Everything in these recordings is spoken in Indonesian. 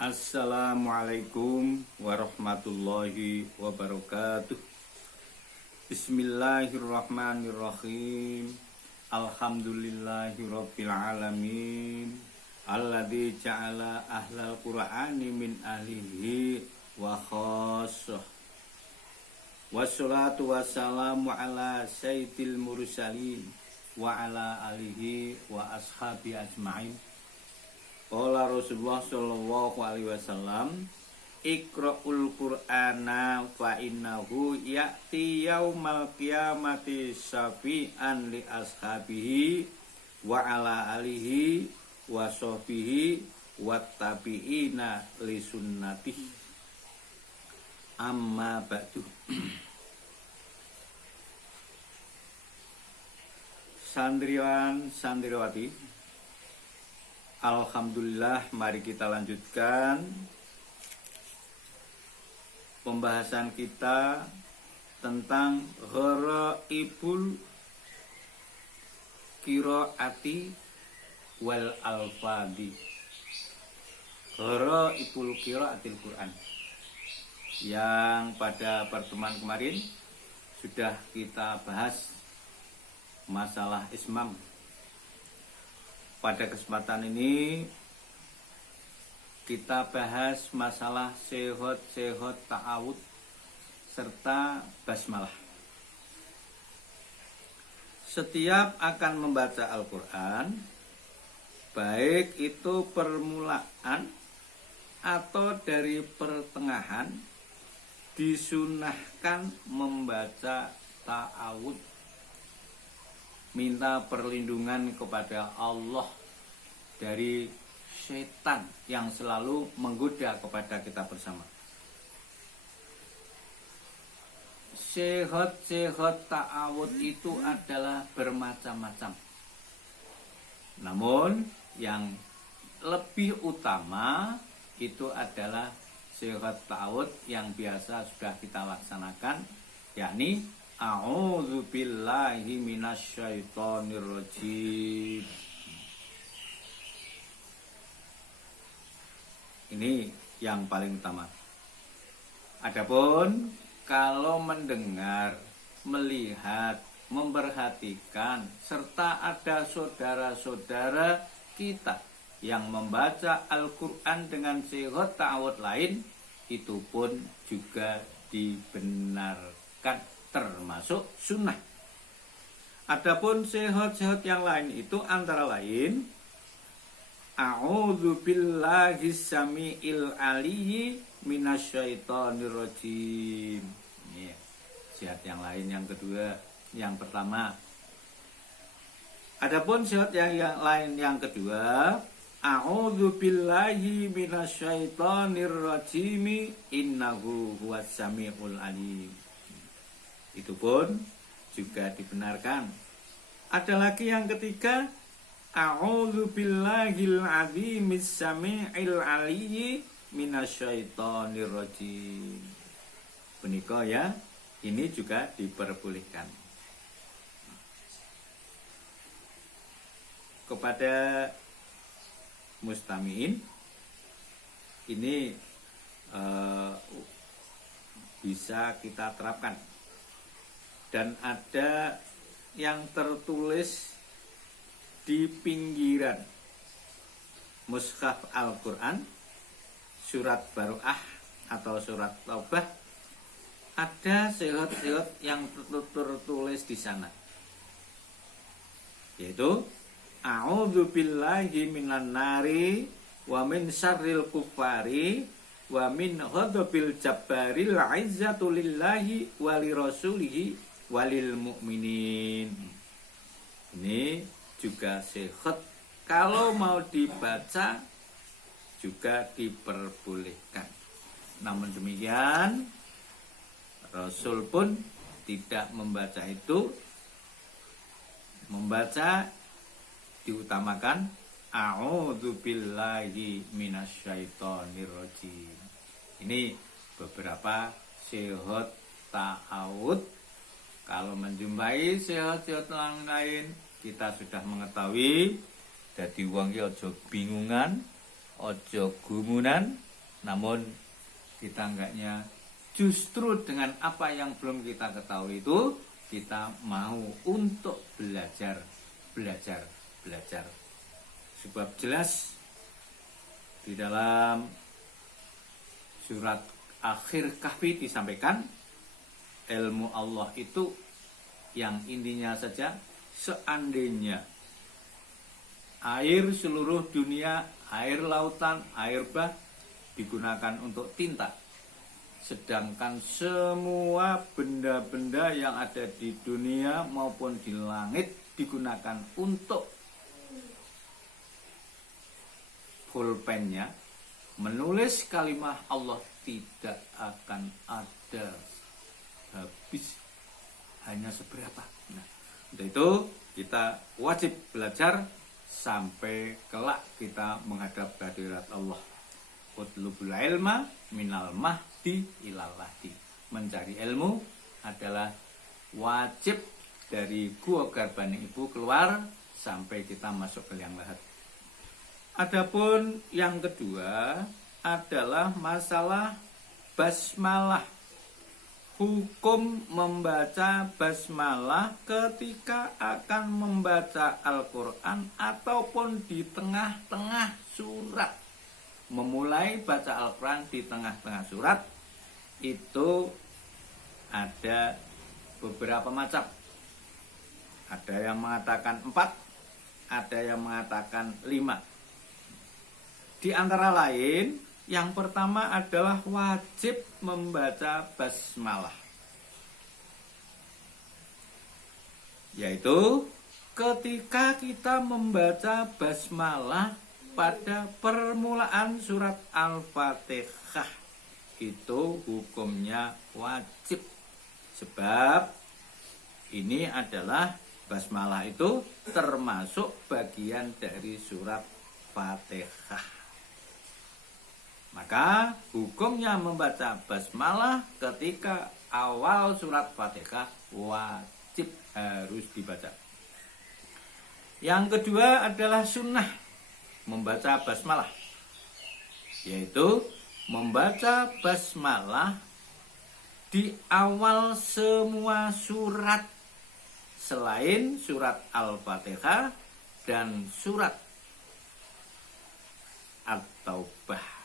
Assalamualaikum warahmatullahi wabarakatuh. Bismillahirrahmanirrahim. Alhamdulillahirabbil alamin. Alladzi ja'ala ahlal qur'ani min ahlihi wa khassah. Wassalatu wassalamu ala sayyidil mursalin wa ala alihi wa ashabi ajma'in. Qala Rasulullah sallallahu alaihi wasallam, Iqra'ul Qur'ana fa innahu ya'ti yaumal qiyamati syafi'an li ashabihi wa ala alihi wa sahbihi wattabi'ina li sunnatihi. Amma ba'du. Santriwan santriwati, alhamdulillah, mari kita lanjutkan pembahasan kita tentang gharaibul qiraati wal alfadi. Gharaibul qiraatil Quran, yang pada pertemuan kemarin sudah kita bahas masalah ismam. Pada kesempatan ini kita bahas masalah sehot ta'awud serta basmalah. Setiap akan membaca Al-Quran, baik itu permulaan atau dari pertengahan, disunahkan membaca ta'awud, minta perlindungan kepada Allah dari setan yang selalu menggoda kepada kita bersama. Sehot ta'awud itu adalah bermacam-macam. Namun yang lebih utama itu adalah sehot ta'awud yang biasa sudah kita laksanakan, yakni A'udzu billahi minasyaitonir rajim. Ini yang paling utama. Adapun kalau mendengar, melihat, memperhatikan serta ada saudara-saudara kita yang membaca Al-Qur'an dengan sehot ta'awud lain, itu pun juga dibenarkan, termasuk sunnah. Adapun sehot yang lain itu antara lain A'udzu billahi samiil aliyyi minasyaitonir rajim. Ini sehat yang lain yang kedua, yang pertama. Adapun sehat yang lain yang kedua, A'udzu billahi minasyaitonir rajim innahu huwas samiul alim. Itu pun juga dibenarkan. Ada lagi yang ketiga, A'udzu billahil azimis samiil aliyyi minasyaitonir rajim. Benika ya, ini juga diperbolehkan. Kepada mustamiin ini bisa kita terapkan. Dan ada yang tertulis di pinggiran mushaf Al-Quran, surat Baroah atau surat Taubah, ada sehot yang tertulis di sana, yaitu A'udzu billahi minan nari wa min syarril kufari wa min ghadabil jabbaril izzatu lillahi wa li rasulihi walil mu'minin. Ini juga sehot, kalau mau dibaca juga diperbolehkan. Namun demikian, Rasul pun tidak membaca itu. Membaca diutamakan A'udzu billahi minasyaitonir rajim. Ini beberapa sehot ta'awud. Kalau menjumpai sehot lain, kita sudah mengetahui. Dadi wong iki aja bingungan, aja gumunan, Namun kita enggaknya justru dengan apa yang belum kita ketahui itu kita mau untuk belajar. Sebab jelas di dalam surat akhir Kahfi disampaikan ilmu Allah itu yang intinya saja, seandainya air seluruh dunia, air lautan, air bah digunakan untuk tinta, sedangkan semua benda-benda yang ada di dunia maupun di langit digunakan untuk pulpennya menulis kalimat Allah, tidak akan ada habis hanya seberapa. Nah, untuk itu kita wajib belajar sampai kelak kita menghadap kehadirat Allah. Utlubul ilma minal mahdi ilal lahdi. Mencari ilmu adalah wajib dari gua garbane ibu keluar sampai kita masuk ke liang lahat. Adapun yang kedua adalah masalah basmalah. Hukum membaca basmalah ketika akan membaca Al-Quran ataupun di tengah-tengah surat. Memulai baca Al-Quran di tengah-tengah surat itu ada beberapa macam. Ada yang mengatakan 4, ada yang mengatakan 5. Di antara lain, yang pertama adalah wajib membaca basmalah. Yaitu ketika kita membaca basmalah pada permulaan surat Al-Fatihah, itu hukumnya wajib. Sebab ini adalah basmalah itu termasuk bagian dari surat Fatihah. Maka hukumnya membaca basmalah ketika awal surat Fatihah wajib, harus dibaca. Yang kedua adalah sunnah membaca basmalah, yaitu membaca basmalah di awal semua surat selain surat Al-Fatihah dan surat At-Taubah.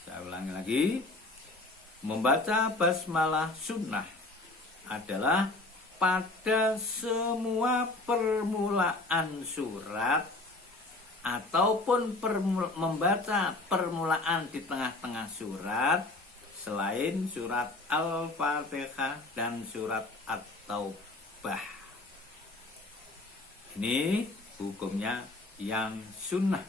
Saya ulangi lagi, membaca basmalah sunnah adalah pada semua permulaan surat ataupun membaca permulaan di tengah-tengah surat selain surat Al-Fatihah dan surat At-Taubah. Ini hukumnya yang sunnah.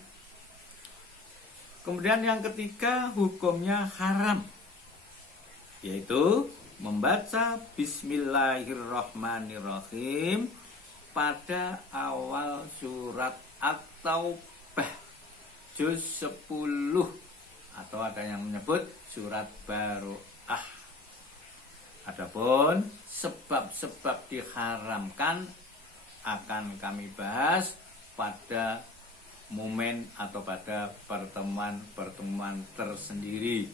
Kemudian yang ketiga hukumnya haram, yaitu membaca Bismillahirrahmanirrahim pada awal surat At-Taubah juz 10, atau ada yang menyebut surat Baroah. Adapun sebab-sebab diharamkan akan kami bahas pada momen atau pada pertemuan tersendiri.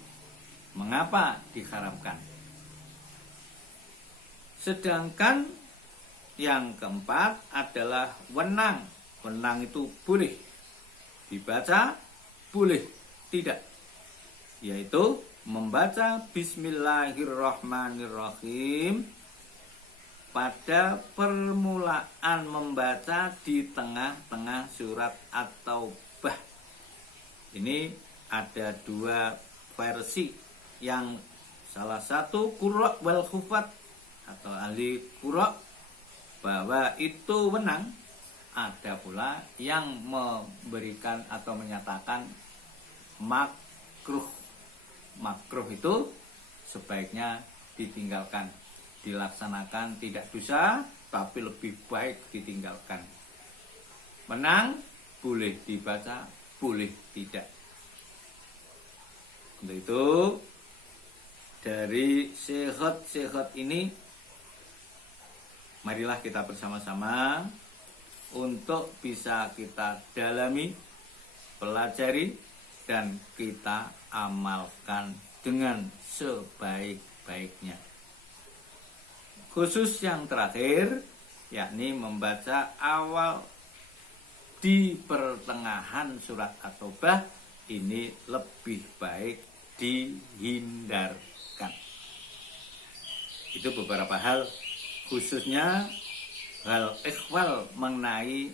Mengapa diharamkan? Sedangkan yang keempat adalah wenang. Wenang itu boleh dibaca, boleh tidak, yaitu membaca Bismillahirrahmanirrahim pada permulaan membaca di tengah-tengah surat At-Taubah. Ini ada dua versi, yang salah satu qurra wal hufat atau ahli qurra bahwa itu wenang, ada pula yang memberikan atau menyatakan makruh. Makruh itu sebaiknya ditinggalkan, dilaksanakan tidak dosa, tapi lebih baik ditinggalkan. Menang boleh dibaca, boleh tidak. Untuk itu dari sehat-sehat ini, marilah kita bersama-sama untuk bisa kita dalami, pelajari, dan kita amalkan dengan sebaik-baiknya. Khusus yang terakhir, yakni membaca awal di pertengahan surat At-Taubah, ini lebih baik dihindarkan. Itu beberapa hal, khususnya hal ikhwal mengenai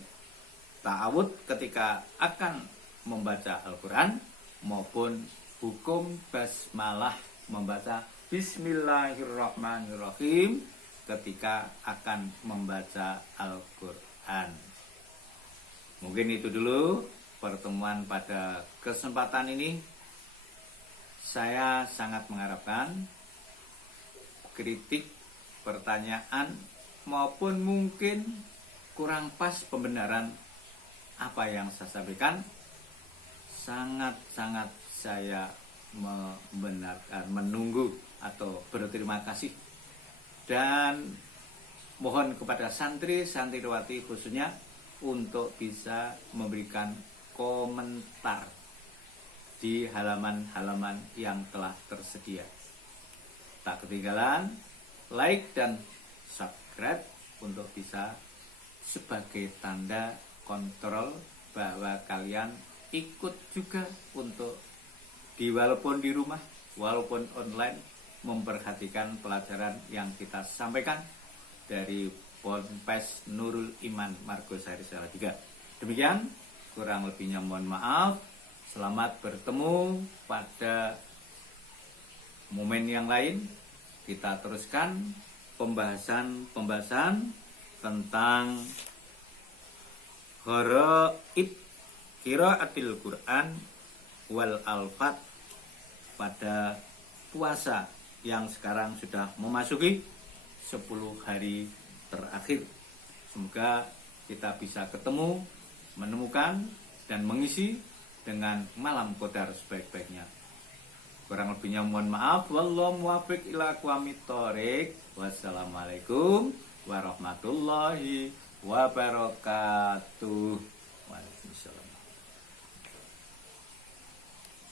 ta'awud ketika akan membaca Al-Quran, maupun hukum basmalah membaca Bismillahirrahmanirrahim ketika akan membaca Al-Quran. Mungkin itu dulu pertemuan pada kesempatan ini. Saya sangat mengharapkan kritik, pertanyaan, maupun mungkin kurang pas pembenaran apa yang saya sampaikan, sangat-sangat saya membenarkan, menunggu atau berterima kasih, dan mohon kepada santri santriwati khususnya untuk bisa memberikan komentar di halaman-halaman yang telah tersedia. Tak ketinggalan like dan subscribe untuk bisa sebagai tanda kontrol bahwa kalian ikut juga untuk walaupun di rumah, walaupun online, memperhatikan pelajaran yang kita sampaikan dari Ponpes Nurul Iman Margosari Salatiga. Demikian, kurang lebihnya mohon maaf. Selamat bertemu pada momen yang lain. Kita teruskan pembahasan tentang gharaib qiraatil Quran wal alfat pada puasa yang sekarang sudah memasuki 10 hari terakhir. Semoga kita bisa ketemu, menemukan, dan mengisi dengan malam qadar sebaik-baiknya. Kurang lebihnya mohon maaf. Wallahu muwaffiq ila aqwamit thoriq. Wassalamualaikum warahmatullahi wabarakatuh. Waalaikumsalam.